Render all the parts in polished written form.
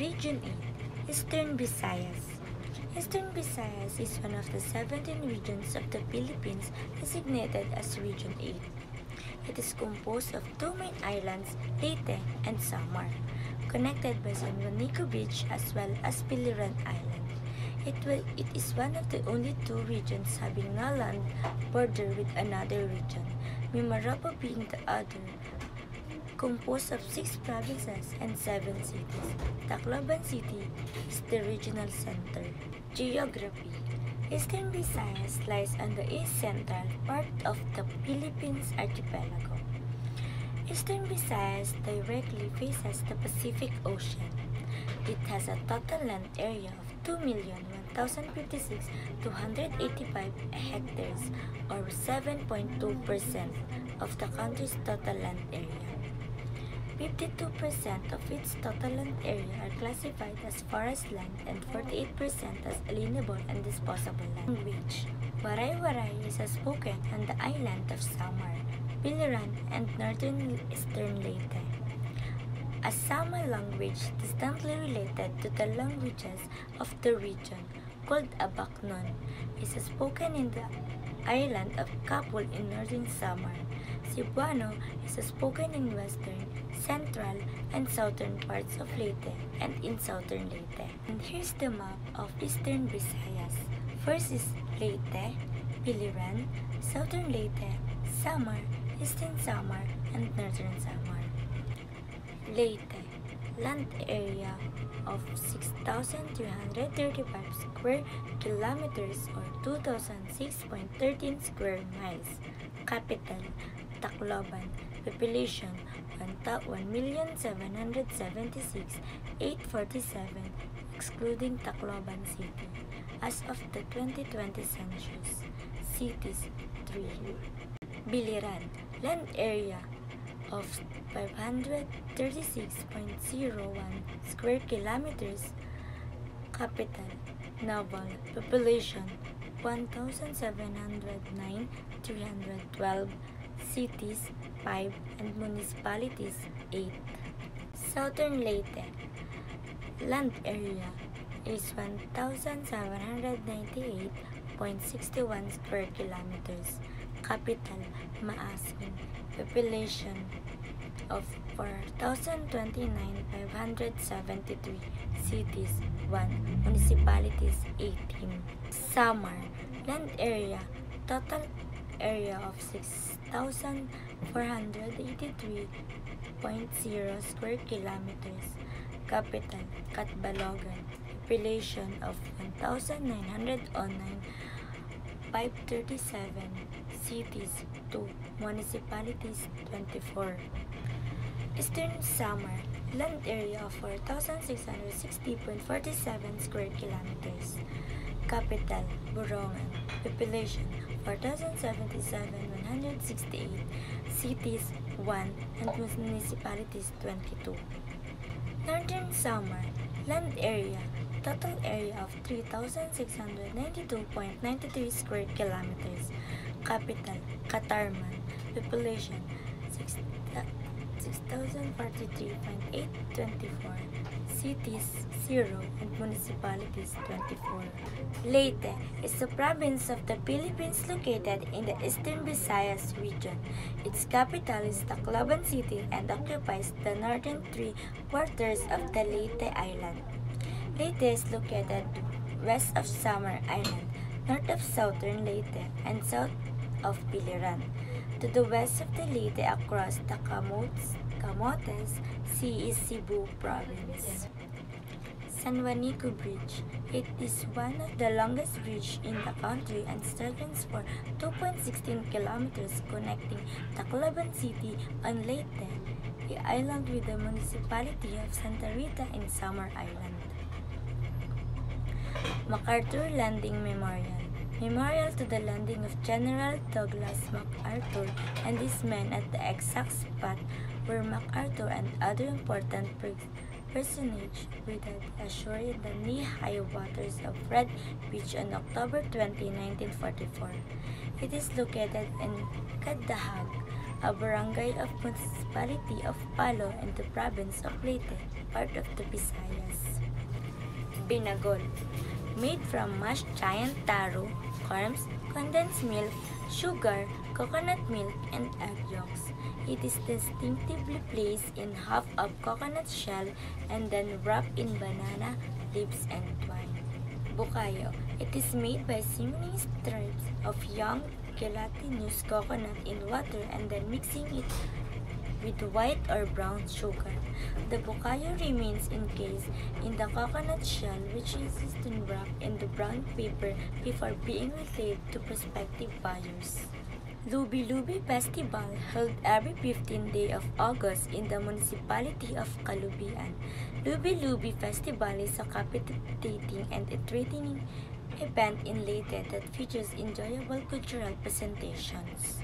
Region 8, Eastern Visayas. Eastern Visayas is one of the 17 regions of the Philippines designated as Region 8. It is composed of two main islands, Leyte and Samar, connected by San Juanico Beach as well as Biliran Island. It is one of the only two regions having no land border with another region, Mimaropa being the other, composed of 6 provinces and 7 cities. Tacloban City is the regional center. Geography. Eastern Visayas lies on the east-central part of the Philippines archipelago. Eastern Visayas directly faces the Pacific Ocean. It has a total land area of 2,1,056,285 hectares or 7.2% of the country's total land area. 52% of its total land area are classified as forest land and 48% as alienable and disposable land. Language. Waray-Waray is spoken on the island of Samar, Biliran, and northern eastern Leyte. A Sama language distantly related to the languages of the region, called Abaknon, is spoken in the island of Kapul in northern Samar. Cebuano is spoken in western, central, and southern parts of Leyte and in southern Leyte. And here's the map of Eastern Visayas. First is Leyte, Biliran, southern Leyte, Samar, eastern Samar, and northern Samar. Leyte, land area of 6,335 square kilometers or 2,006.13 square miles. Capital, Tacloban. Population, 1,776,847, excluding Tacloban City. As of the 2020 census, cities 3. Biliran, land area of 536.01 square kilometers. Capital, Naval. Population, 1,709,312. Cities, 5, and municipalities, 8. Southern Leyte, land area is 1,798.61 square kilometers. Capital, Maasin. Population of 4,029,573. Cities, 1. Municipalities, 18. Samar, land area, total area of 6,483.0 square kilometers. Capital, Catbalogan. Population of 1,909,537. Cities, 2. Municipalities, 24. Eastern Samar, land area of 4,660.47 square kilometers. Capital, Borongan. Population, 4,077,168. Cities, 1. And municipalities, 22. Northern Samar, land area, total area of 3,692.93 square kilometers. Capital, Catarman. Population, 6,043.824. Cities, 0, and municipalities, 24. Leyte is a province of the Philippines located in the Eastern Visayas region. Its capital is Tacloban City and occupies the northern 3/4 of the Leyte Island. Leyte is located west of Samar Island, north of southern Leyte, and south of Biliran. To the west of the Leyte across the Camotes Sea is Cebu Province. San Juanico Bridge. It is one of the longest bridges in the country and stretches for 2.16 kilometers connecting Tacloban City on Leyte, the island with the municipality of Santa Rita in Samar Island. MacArthur Landing Memorial. Memorial to the landing of General Douglas MacArthur and his men at the exact spot where MacArthur and other important personages breathed ashore in the knee-high waters of Red Beach on October 20, 1944. It is located in Kadahag, a barangay of municipality of Palo in the province of Leyte. part of the Visayas. Binagol, made from mashed giant taro, corns, condensed milk, sugar, coconut milk, and egg yolks. It is distinctively placed in half of coconut shell and then wrapped in banana leaves and twine. Bukayo. It is made by simmering strips of young gelatinous coconut in water and then mixing it with white or brown sugar. The bukayo remains encased in the coconut shell, which is then wrapped in the brown paper before being retailed to prospective buyers. Lubi-Lubi Festival, held every 15th day of August in the municipality of Calubian. Lubi-Lubi Festival is a captivating and entertaining event in Leyte that features enjoyable cultural presentations.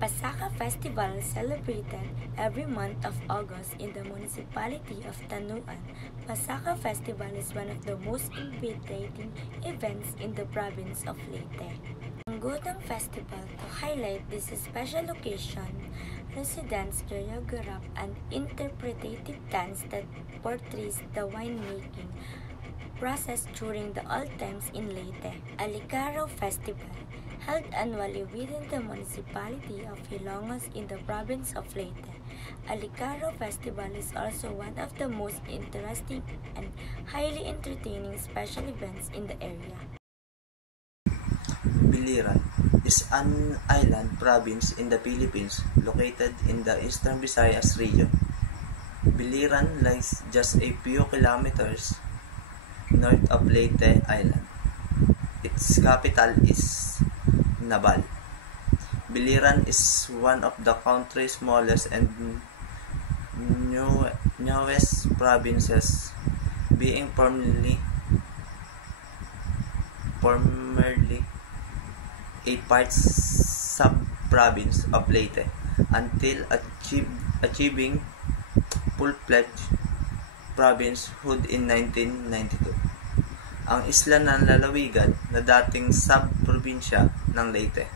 Pasaka Festival, celebrated every month of August in the municipality of Tanuan. Pasaka Festival is one of the most inviting events in the province of Leyte. Godang Festival, to highlight this special occasion, residents choreograph an interpretative dance that portrays the winemaking process during the old times in Leyte. Alicaro Festival, held annually within the municipality of Hilongos in the province of Leyte. Alicaro Festival is also one of the most interesting and highly entertaining special events in the area. Biliran is an island province in the Philippines located in the eastern Visayas region. Biliran lies just a few kilometers north of Leyte Island. Its capital is Nabal. Biliran is one of the country's smallest and newest provinces, being formerly a part sub-province of Leyte until achieving full-fledged provincehood in 1992. Ang isla ng lalawigan na dating sub-probinsya ng Leyte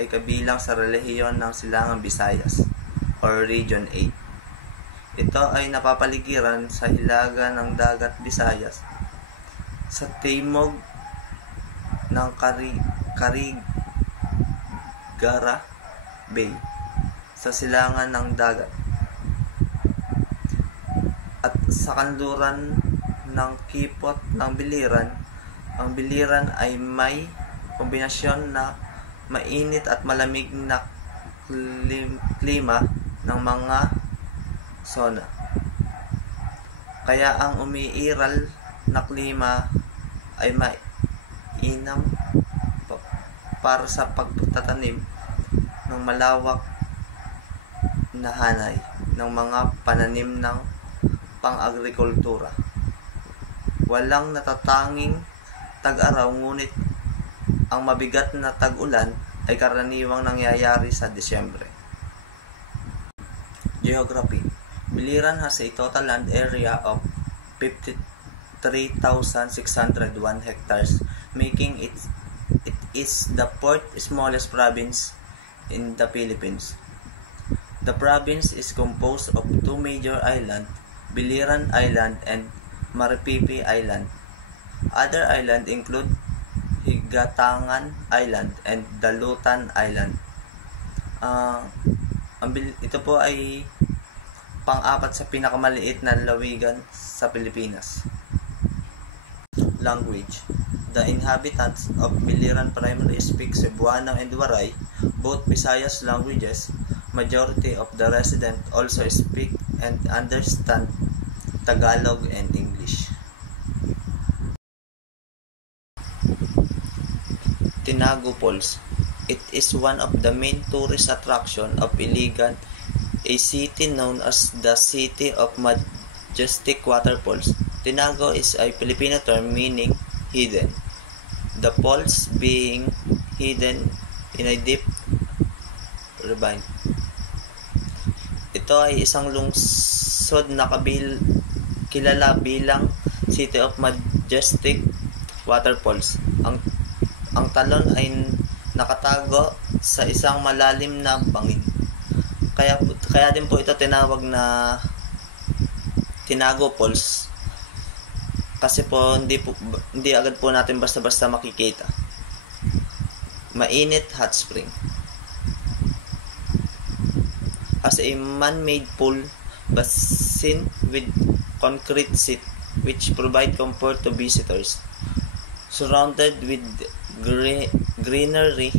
ay kabilang sa relihiyon ng Silangang Visayas or Region 8. Ito ay napapaligiran sa hilaga ng Dagat Visayas sa timog ng Carigara Bay sa silangan ng dagat at sa kanluran ng kipot ng Biliran. Ang Biliran ay may kombinasyon na mainit at malamig na klima ng mga zona. Kaya ang umiiral na klima ay mainam para sa pagtatanim ng malawak na hanay ng mga pananim ng pang-agrikultura. Walang natatanging tag-araw, ngunit ang mabigat na tag-ulan ay karaniwang nangyayari sa Disyembre. Geography. Biliran has a total land area of 53,601 hectares, making it is the fourth smallest province in the Philippines. The province is composed of two major islands, Biliran Island and Maripipi Island. Other islands include Higatangan Island and Dalutan Island. Ito po ay pang-apat sa pinakamaliit na lalawigan sa Pilipinas. Language. The inhabitants of Biliran primarily speak Cebuano and Waray, both Visayas languages. Majority of the residents also speak and understand Tagalog and English. Tinago Falls. It is one of the main tourist attractions of Iligan, a city known as the City of Majestic Waterfalls. Tinago is a Filipino term meaning hidden. The falls being hidden in a deep ravine. Ito ay isang lungsod na kilala bilang City of Majestic Waterfalls. Ang talon ay nakatago sa isang malalim na bangin. Kaya din po ito tinawag na Tinago Falls kasi po hindi agad po natin basta-basta makikita. Mainit hot spring. As a man-made pool basin with concrete seat which provide comfort to visitors. Surrounded with greenery,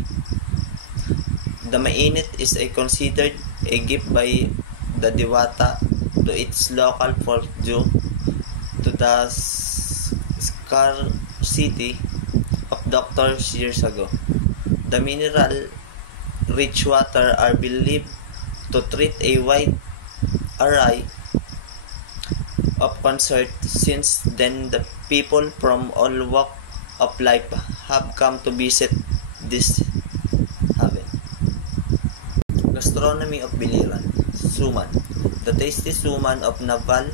the Mainit is considered a gift by the Diwata to its local folk due to the scarcity of doctors years ago. The mineral-rich water are believed to treat a wide array of concerns. Since then, the people from all walks of life have come to visit this haven. Gastronomy of Biliran. Suman. The tasty suman of Naval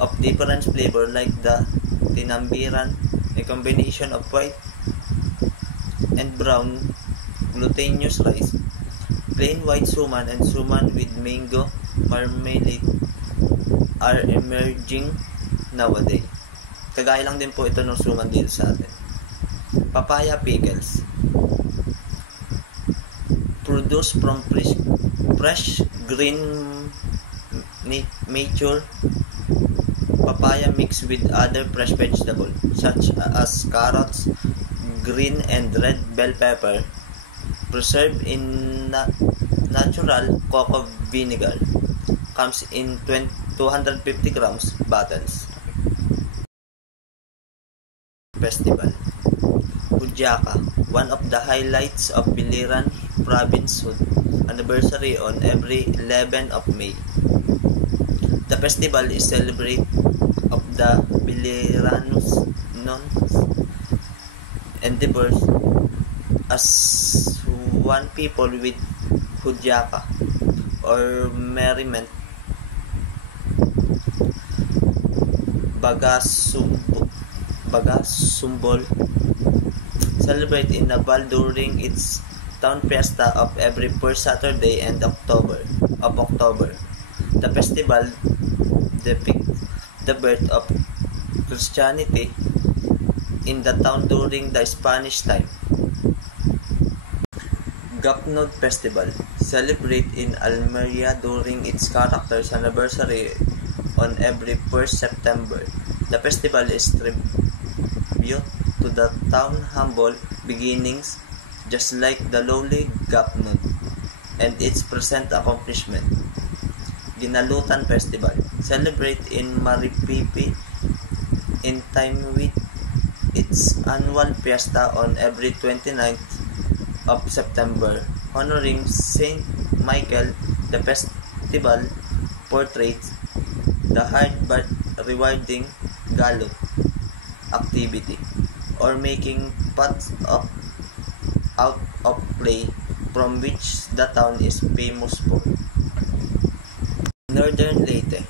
of different flavor like the tinambiran, a combination of white and brown glutinous rice, plain white suman and suman with mango marmalade are emerging nowadays. Kagaya lang din po ito ng suman dito sa atin. Papaya pickles. Produced from fresh green mature papaya mixed with other fresh vegetables such as carrots, green and red bell pepper, preserved in natural cocoa vinegar. Comes in 250 grams bottles. Festival. Hudyaka, one of the highlights of Biliran Province anniversary on every 11 of May. The festival is celebrated of the Biliranus endeavors as one people with Hudyaka or merriment. Bagasumbol celebrate in Naval during its town fiesta of every first Saturday and October. The festival depicts the birth of Christianity in the town during the Spanish time. Gapnod Festival celebrate in Almeria during its character's anniversary on every 1st September. The festival is tribute to the town humble beginnings, just like the lowly Gapnod and its present accomplishment. Ginalutan Festival celebrate in Maripipi in time with its annual fiesta on every 29th of September, honoring Saint Michael. The festival portrays the hard but rewarding gallop activity or making pots out of clay from which the town is famous for. Northern Leyte.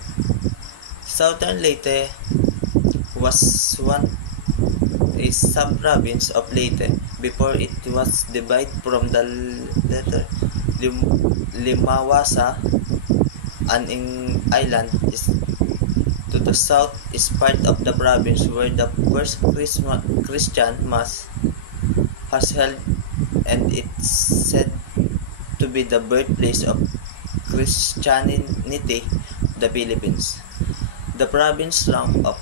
Southern Leyte was a sub-province of Leyte before it was divided from the latter. Limawasa, an island is to the south, is part of the province where the first Christian mass has held, and it's said to be the birthplace of Christianity, the Philippines. The province ranked up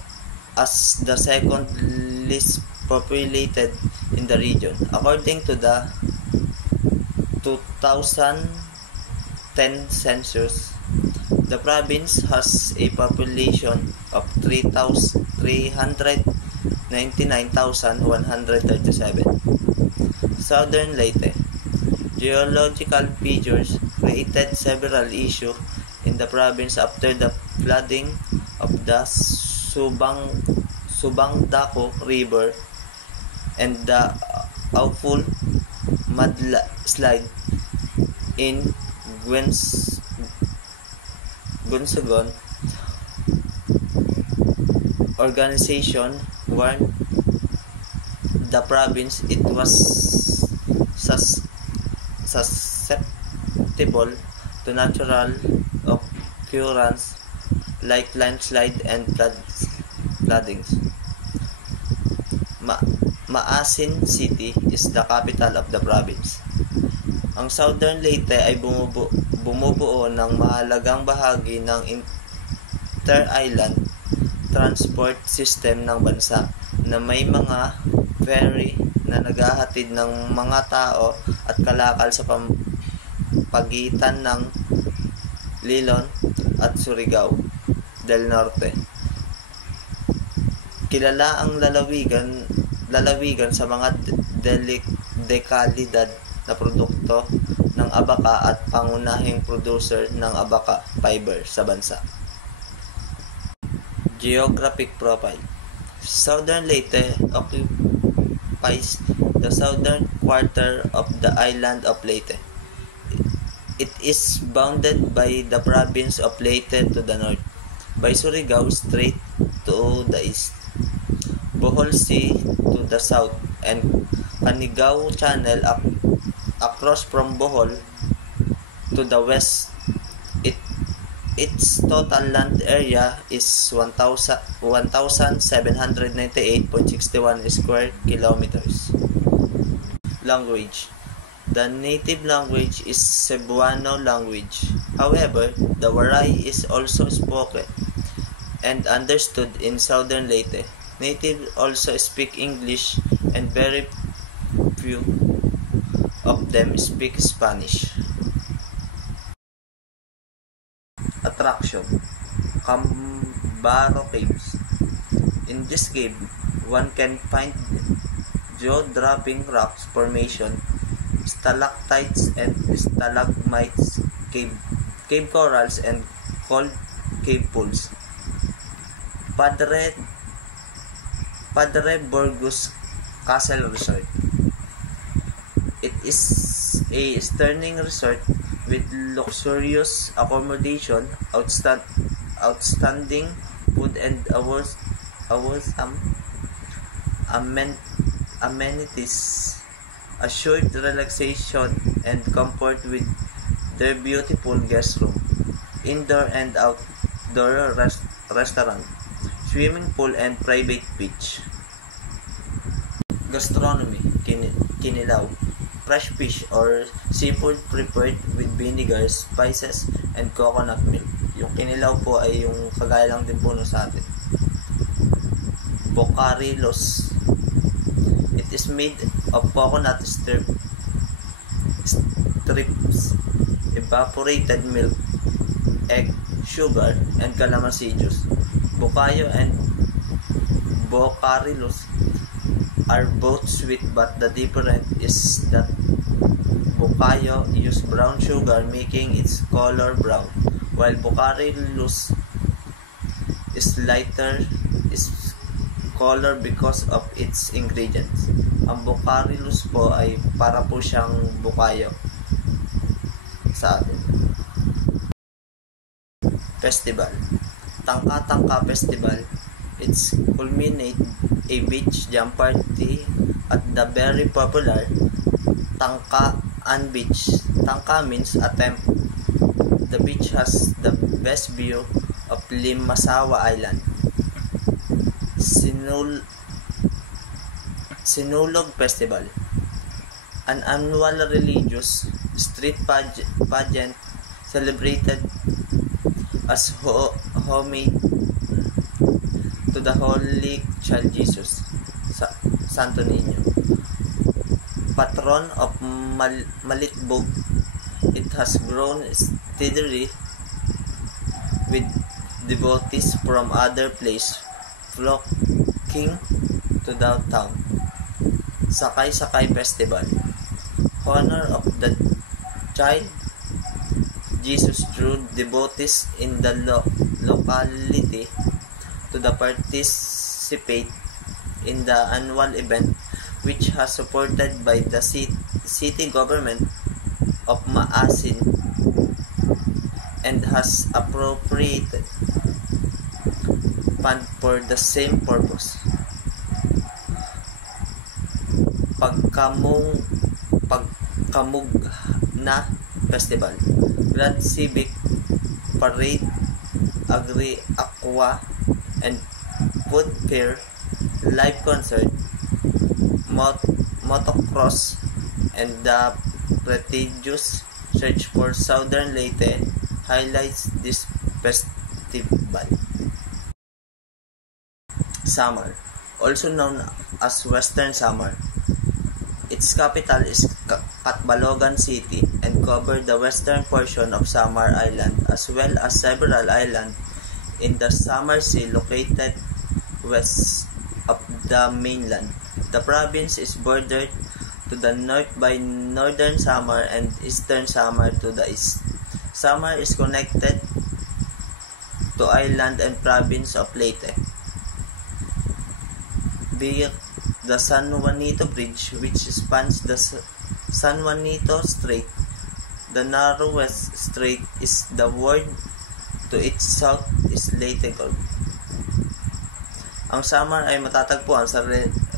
as the second least populated in the region. According to the 2010 census, the province has a population of 399,137. Southern Leyte. Geological features created several issues in the province after the flooding of the Subangdako River and the awful mudslide in Gunsagon. Organization warned the province it was susceptible to natural occurrence like landslide and floodings. Maasin City is the capital of the province. Ang Southern Leyte ay bumubuo ng mahalagang bahagi ng inter-island transport system ng bansa na may mga ferry na naghahatid ng mga tao at kalakal sa pagitan ng Lilon at Surigao del Norte. Kilala ang lalawigan sa mga dekalidad na produkto ng abaka at pangunahing producer ng abaka fiber sa bansa. Geographic profile. Southern Leyte occupies the southern quarter of the island of Leyte. It is bounded by the province of Leyte to the north, by Surigao Strait to the east, Bohol Sea to the south, and Canigao Channel across from Bohol to the west. Its total land area is 1,798.61 square kilometers. Language. The native language is Cebuano language. However, the Waray is also spoken and understood in Southern Leyte. Natives also speak English and very few of them speak Spanish. Attraction. Cambaro Caves. In this cave, one can find jaw-dropping rocks formation, stalactites and stalagmites, cave corals, and cold cave pools. Padre Burgos Castle Resort. It is a stunning resort with luxurious accommodation, outstanding food, and awesome amenities, assured relaxation and comfort with their beautiful guest room, indoor and outdoor restaurant, swimming pool, and private beach. Gastronomy. Kinilaw. Fresh fish or seafood prepared with vinegar, spices, and coconut milk. Yung kinilaw po ay yung kagaya lang din po sa atin. Bocarilos. It is made of coconut strips, evaporated milk, egg, sugar, and calamansi juice. Bukayo and Bocarilos are both sweet, but the difference is that Bukayo use brown sugar, making its color brown, while Bocarilos is lighter color because of its ingredients. Ang Bocarilos po ay para po siyang Bukayo sa atin. Festival. Tangka-Tangka Festival. It's culminate a beach jump party at the very popular Tangkaan Beach. Tangka means attempt. The beach has the best view of Limasawa Island. Sinulog Festival. An annual religious street pageant celebrated as homage to the Holy Child Jesus, Santo Niño, patron of Malitbog. It has grown steadily with devotees from other places flocking to downtown. Sakay-Sakay Festival. Honor of the Child Jesus drew devotees in the locality to participate in the annual event, which has supported by the city government of Maasin and has appropriated fund for the same purpose. Pagkamugna Festival. Grand Civic Parade agri-aqua and food fair, live concert, motocross, and the prestigious Search for Southern Leyte highlights this festival. Samar, also known as Western Samar. Its capital is Catbalogan City and covers the western portion of Samar Island as well as several islands in the Samar Sea located west of the mainland. The province is bordered to the north by northern Samar and eastern Samar to the east. Samar is connected to island and province of Leyte via the San Juanito Bridge, which spans the San Juanito Strait. The narrowest strait is the word to its south is Leyte Gulf. Ang Samar ay matatagpuan sa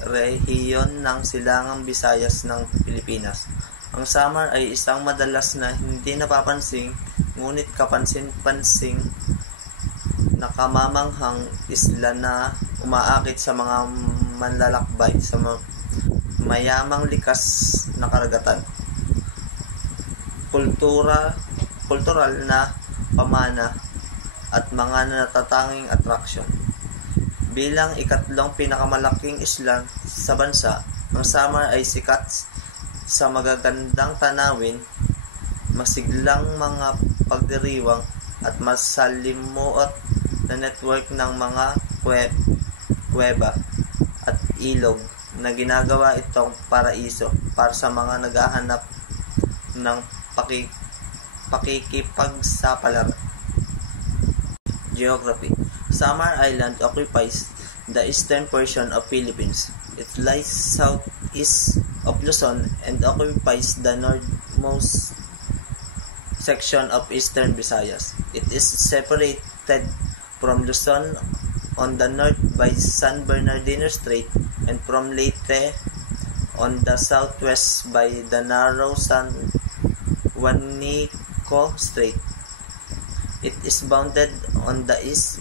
rehiyon ng Silangang Visayas ng Pilipinas. Ang Samar ay isang madalas na hindi napapansin ngunit kapansin-pansing nakamamanghang isla na umaakit sa mga manlalakbay sa mayamang likas na karagatan. Kultural na pamana at mga natatanging atraksyon. Bilang ikatlong pinakamalaking isla sa bansa, ang Samar ay sikat sa magagandang tanawin, masiglang mga pagdiriwang at masalimuot na network ng mga kuweba at ilog na ginagawa itong paraiso para sa mga naghahanap ng pakikipagsapalaran. Geography. Samar Island occupies the eastern portion of Philippines. It lies southeast of Luzon and occupies the northmost section of eastern Visayas. It is separated from Luzon on the north by San Bernardino Strait and from Leyte on the southwest by the narrow San Juanico Strait. It is bounded on the east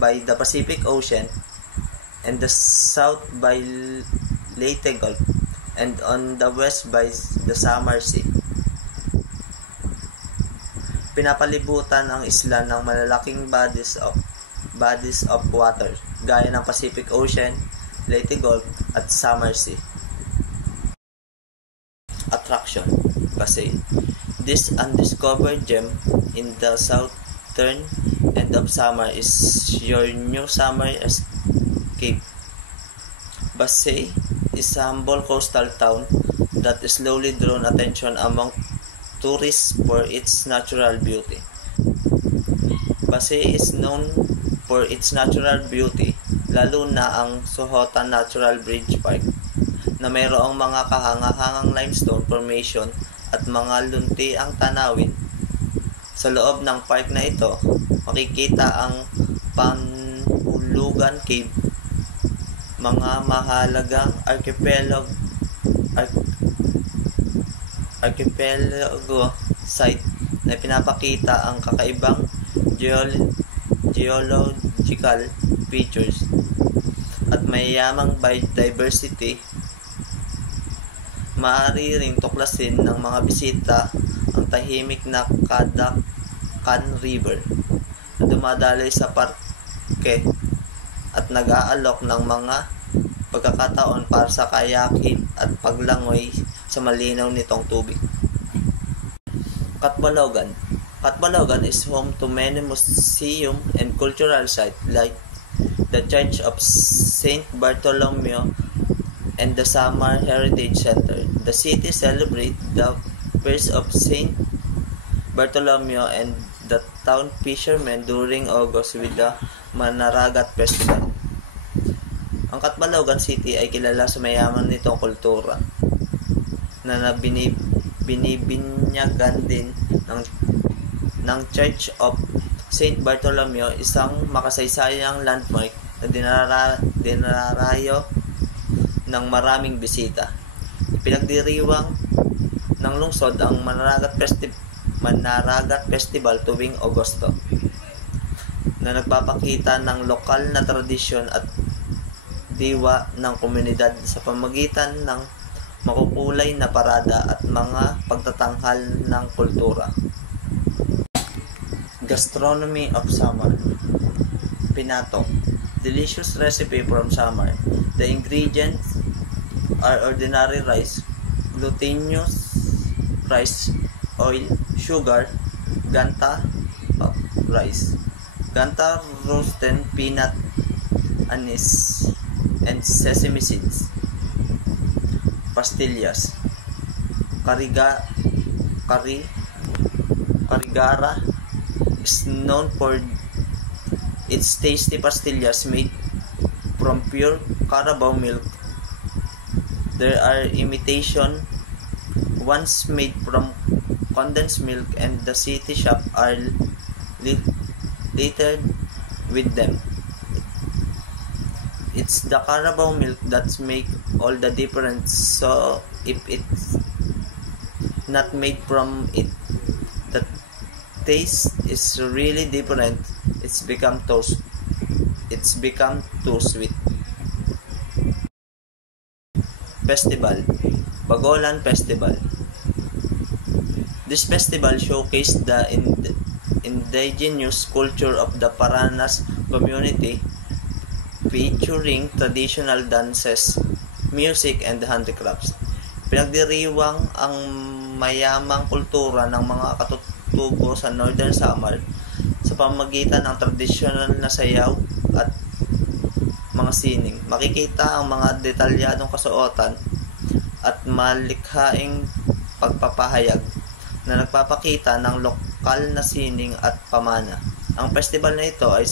by the Pacific Ocean and the south by Leyte Gulf and on the west by the Samar Sea. Pinapalibutan ang isla ng malalaking bodies of water gaya ng Pacific Ocean, Leyte Gulf at Samar Sea. Attraction. Pasay. This undiscovered gem in the southern end of Samar is your new Samar escape. Pasay is a humble coastal town that slowly drawn attention among tourists for its natural beauty. Pasay is known for its natural beauty, lalo na ang Sohotan Natural Bridge Park na mayroong mga kahanga-hangang limestone formation at mga lunti ang tanawin. Sa loob ng park na ito, makikita ang Panhulugan Cave, mga mahalagang archipelago site na pinapakita ang kakaibang geological features at mayamang biodiversity. Maaari ring tuklasin ng mga bisita ang tahimik na Cadacan River na dumadaloy sa parke at nag-aalok ng mga pagkakataon para sa kayaking at paglangoy sa malinaw nitong tubig. Catbalogan. Catbalogan is home to many museum and cultural sites like the Church of Saint Bartholomew and the Samar Heritage Center. The city celebrates the feast of Saint Bartholomew and the town fishermen during August with the Manaragat Festival. Ang Catbalogan City ay kilala sa mayaman nitong kultura na binibinyagan din ng Church of Saint Bartholomew, isang makasaysayang landmark na dinarayo ng maraming bisita. Pinagdiriwang ng lungsod ang Manaragat Festival tuwing Agosto. na nagpapakita ng lokal na tradisyon at diwa ng komunidad sa pamamagitan ng makukulay na parada at mga pagtatanghal ng kultura. Gastronomy of Samar. Pinato. Delicious recipe from Samar. The ingredients are ordinary rice, glutinous rice, oil, sugar, ganta rice, ganta roasted peanut, anise, and sesame seeds. Pastillas. Carigara is known for its tasty pastillas made from pure Carabao milk. There are imitation ones made from condensed milk, and the city shop are littered with them. It's the Carabao milk that make all the difference. So if it's not made from it, the taste is really different. It's become too sweet. Festival. Bagolan Festival. This festival showcased the indigenous culture of the Paranas community, featuring traditional dances, music, and handicrafts. Pinagdiriwang ang mayamang kultura ng mga katutubo sa Northern Samar sa pamamagitan ng traditional na sayaw at mga sining. Makikita ang mga detalyadong kasuotan at malikhaing pagpapahayag na nagpapakita ng lokal na sining at pamana. Ang festival na ito ay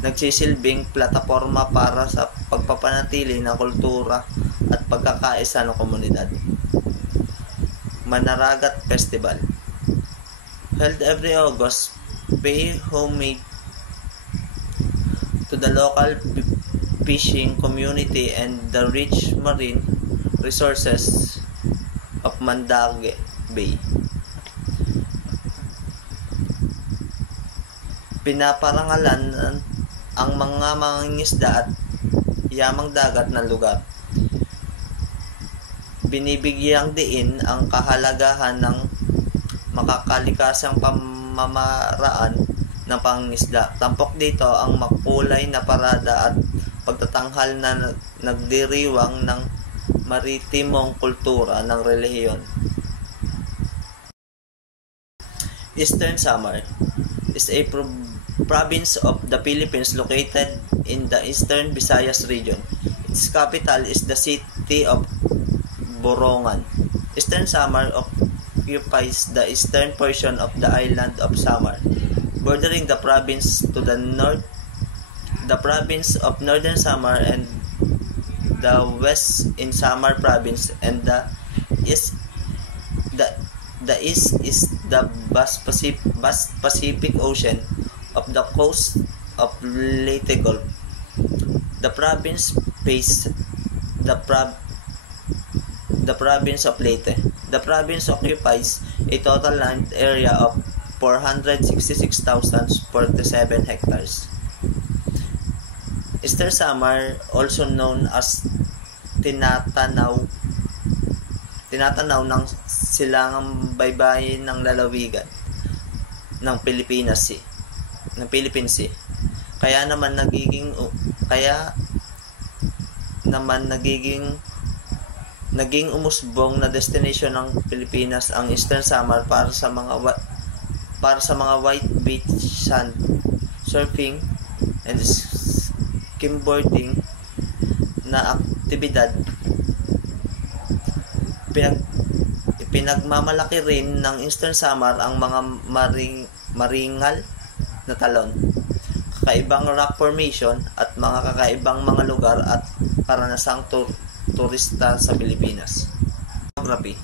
nagsisilbing plataforma para sa pagpapanatili ng kultura at pagkakaisa ng komunidad. Manaragat Festival. Held every August, pay homage to the local fishing community and the rich marine resources of Mandague Bay. Pinaparangalan ang mga mangingisda at yamang dagat ng lugar. Binibigyang diin ang kahalagahan ng makakalikasang pamamaraan ng pangingisda. Tampok dito ang makulay na parada at pagtatanghal na nagdiriwang ng maritimong kultura ng relihiyon. Eastern Samar is a province of the Philippines located in the Eastern Visayas region. Its capital is the city of Borongan. Eastern Samar occupies the eastern portion of the island of Samar, bordering the province to the north, the province of Northern Samar, and the west in Samar province, and the east is the vast Pacific Ocean of the coast of Leyte Gulf. The province faces the province of Leyte. The province occupies a total land area of 466,047 hectares. Eastern Samar, also known as tinatanaw ng silangang baybayin ng lalawigan ng Philippine Sea. Kaya naman naging umusbong na destination ng Pilipinas ang Eastern Samar para sa mga white beach sand surfing and skimboarding na aktibidad. Pinagmamalaki rin ng Eastern Samar ang mga maringal na talon, kakaibang rock formation at mga kakaibang mga lugar at karanasang turista sa Pilipinas. Geography.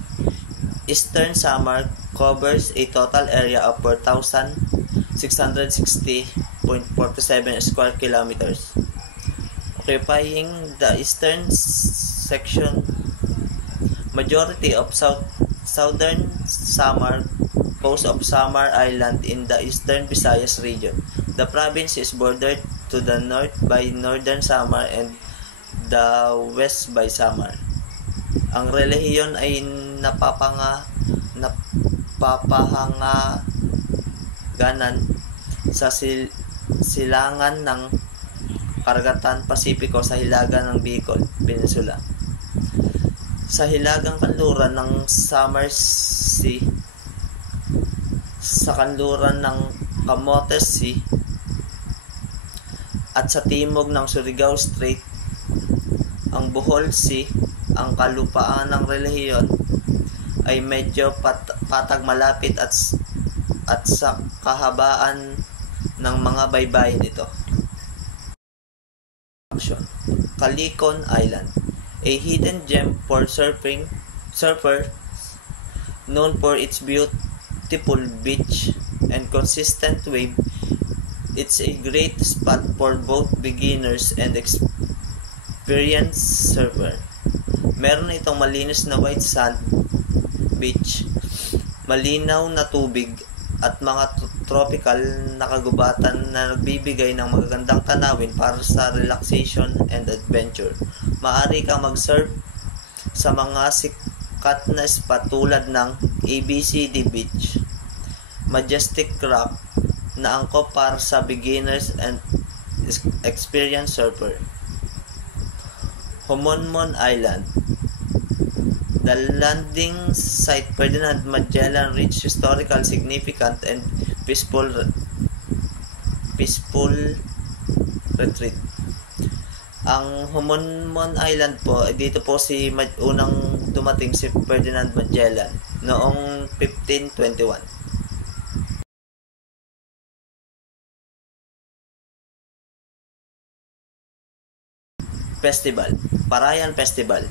Eastern Samar covers a total area of 4,660.47 square kilometers, occupying the eastern section. Majority of southern Samar, coast of Samar Island in the Eastern Visayas region, The province is bordered to the north by Northern Samar and the west by Samar. Ang relihiyon ay napapahangaganan sa silangan ng Karagatan Pasipiko sa hilaga ng Bicol Peninsula. Sa hilagang kanluran ng Samar Sea, sa kanluran ng Camotes Sea, at sa timog ng Surigao Strait, ang Bohol Sea. Ang kalupaan ng relihiyon ay medyo patag malapit at sa kahabaan ng mga baybayin nito. Calicon Island, a hidden gem for surfers known for its beautiful beach and consistent wave. It's a great spot for both beginners and experienced surfers. Meron itong malinis na white sand beach, malinaw na tubig, at mga tropical na kagubatan na nagbibigay ng magagandang tanawin para sa relaxation and adventure. Maaari kang mag-surf sa mga sikat na spot tulad ng ABCD Beach, Majestic Rock na angkop para sa beginners and experienced surfer. Homonmon Island, the landing site Ferdinand Magellan reached historical significant and peaceful retreat. Ang Homonmon Island po, dito po unang dumating si Ferdinand Magellan noong 1521. Festival, Parayan Festival.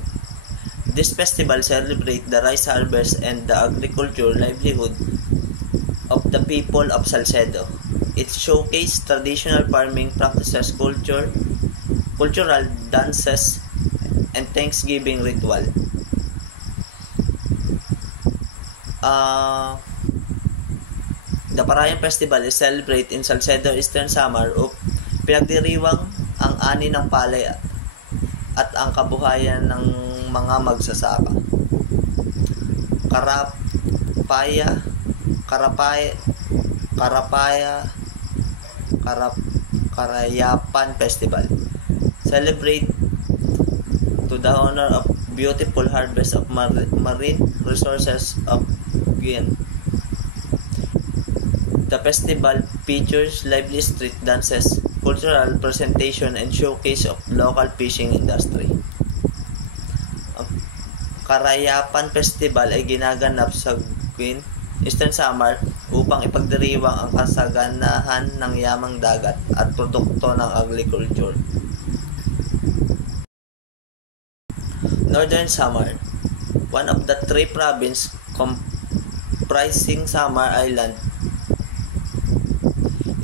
This festival celebrates the rice harvest and the agricultural livelihood of the people of Salcedo. It showcases traditional farming practices, cultural dances, and Thanksgiving ritual. The Parayan Festival is celebrated in Salcedo, Eastern Samar. Pinagdiriwang ang ani ng palay at ang kabuhayan ng mga magsasaka. Karayapan Festival. Celebrate to the honor of beautiful harvest of marine resources of Guiana. The festival features lively street dances, cultural presentation, and showcase of local fishing industry. Ang Karayapan Festival ay ginaganap sa Guiana, Eastern Samar upang ipagdiriwang ang kasaganahan ng yamang dagat at produkto ng agriculture. Northern Samar, one of the three provinces comprising Samar Island.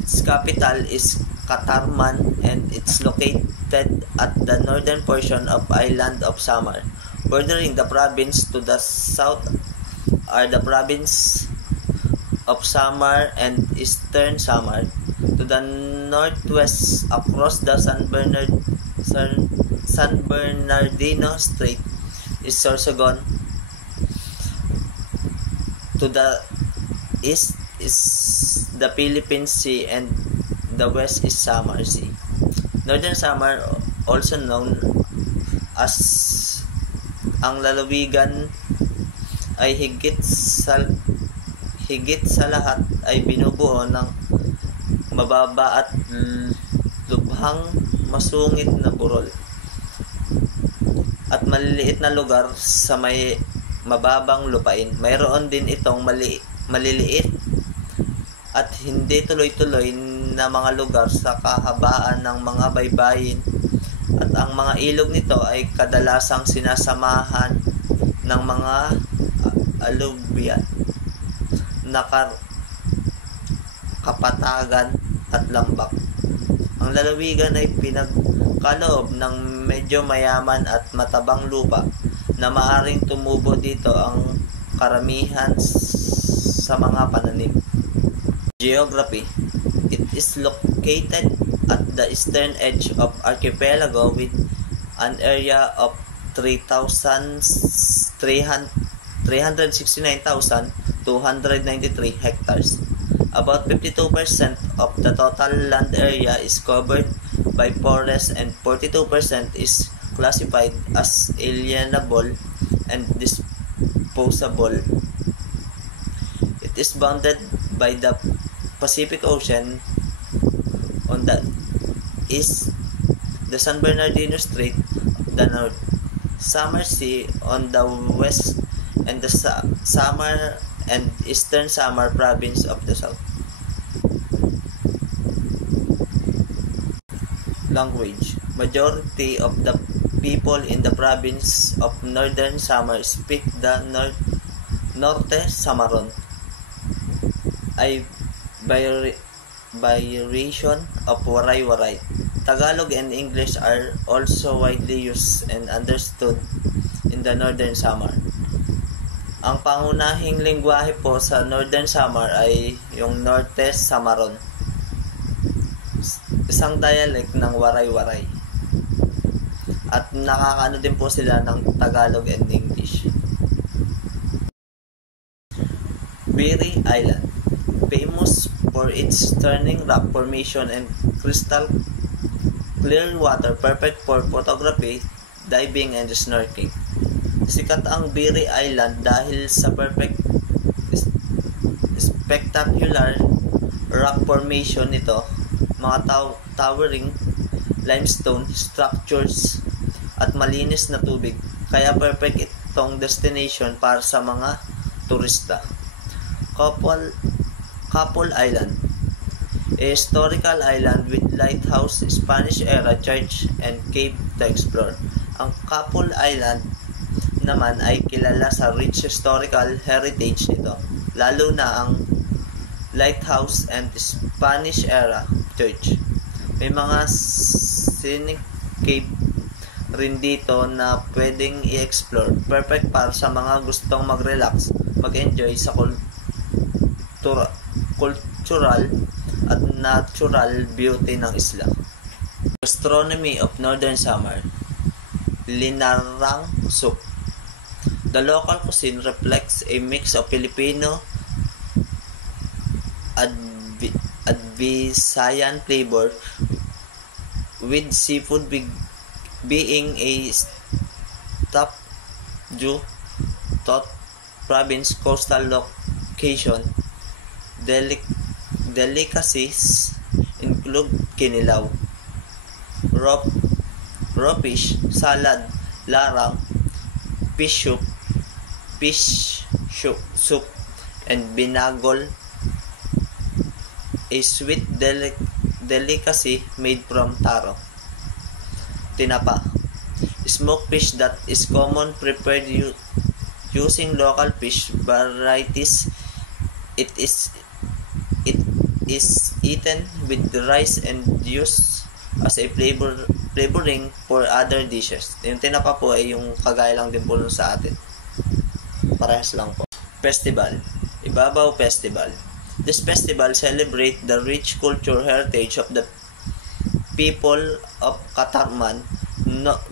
Its capital is Catarman and it's located at the northern portion of island of Samar. Bordering the province to the south are the province of Samar and Eastern Samar. To the northwest across the San Bernardino Strait is Sorsogon. To the east is the Philippine Sea and the west is Samar Sea. Northern Samar, also known as ang lalawigan, ay higit sa lahat ay binubuo ng mababa at lubhang masungit na burol at maliliit na lugar sa may mababang lupain. Mayroon din itong maliliit at hindi tuloy-tuloy na mga lugar sa kahabaan ng mga baybayin, at ang mga ilog nito ay kadalasang sinasamahan ng mga alluvial na kapatagan at lambak. Ang lalawigan ay pinagkaloob ng medyo mayaman at matabang lupa na maaring tumubo dito ang karamihan sa mga pananim. Geography. It is located at the eastern edge of archipelago with an area of 369,293 hectares. About 52% of the total land area is covered by forests and 42% is classified as alienable and disposable. It is bounded by the Pacific Ocean on the east, the San Bernardino Strait of the north, Samar Sea on the west, and the Samar and Eastern Samar province of the south. Language. Majority of the people in the province of Northern Samar speak the Norte Samaron, a variation of Waray-Waray. Tagalog and English are also widely used and understood in the Northern Samar. Ang pangunahing lengguwahe po sa Northern Samar ay yung Norte Samaron, isang dialect ng Waray-Waray. At nakakaano din po sila ng Tagalog and English. Biri Island, famous for its turning rock formation and crystal clear water, perfect for photography, diving, and snorkeling. Sikat ang Biri Island dahil sa perfect spectacular rock formation nito, mga towering limestone structures at malinis na tubig, kaya perfect itong destination para sa mga turista. Couple Island, a historical island with lighthouse, Spanish-era church, and cave to explore. Ang Couple Island naman ay kilala sa rich historical heritage nito, lalo na ang lighthouse and Spanish-era church. May mga scenic cave rin dito na pwedeng i-explore. Perfect para sa mga gustong mag-relax, mag-enjoy sa cultural at natural beauty ng isla. Gastronomy of Northern Samar. Linarang soup. The local cuisine reflects a mix of Filipino and Visayan flavor, with seafood being a top due to province coastal location. Delicacies include kinilaw, raw fish, salad, larang, fish soup, and binagol, a sweet delicacy made from taro. Tinapa, smoked fish that is common, prepared using local fish varieties. It is eaten with rice and used as a flavoring for other dishes. Yung tinapa po ay yung kagaya lang din po sa atin. Parehas lang po. Festival. Ibabaw Festival. This festival celebrates the rich cultural heritage of the people of Katarman,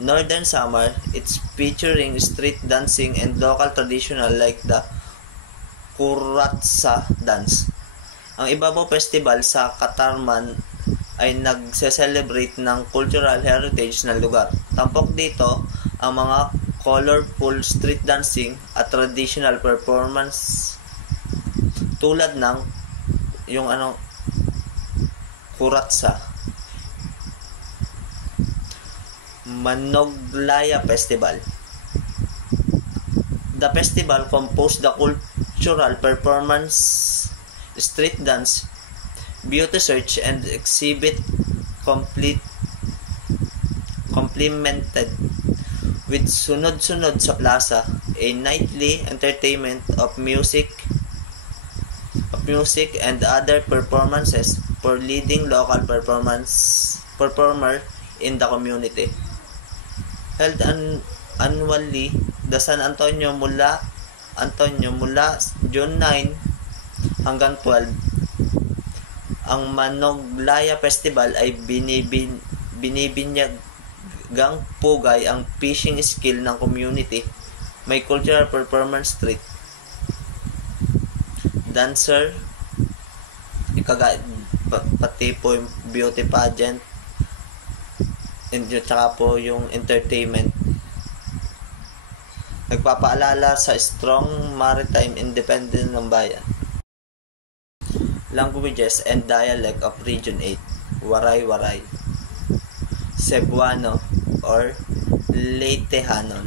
Northern Samar. It's featuring street dancing and local traditional like the Kuratsa dance. Ang Ibabaw Festival sa Katarman ay nagse-celebrate ng cultural heritage ng lugar. Tampok dito ang mga colorful street dancing at traditional performance tulad ng yung Kuratsa. Manoglaya Festival. The festival composed the cultural performance, street dance, beauty search, and exhibit complemented with sunod-sunod sa plaza, a nightly entertainment of music and other performances for leading local performer in the community. Held annually the San Antonio mula June 9 hanggang 12. Ang Manoglaya Festival ay binibinyagang pugay ang fishing skill ng community. May cultural performance street dancer, pati po yung beauty pageant, and tsaka po yung entertainment. Nagpapaalala sa strong maritime independence ng bayan. Languages and dialect of Region 8. Waray-waray, Cebuano or Leitehanon.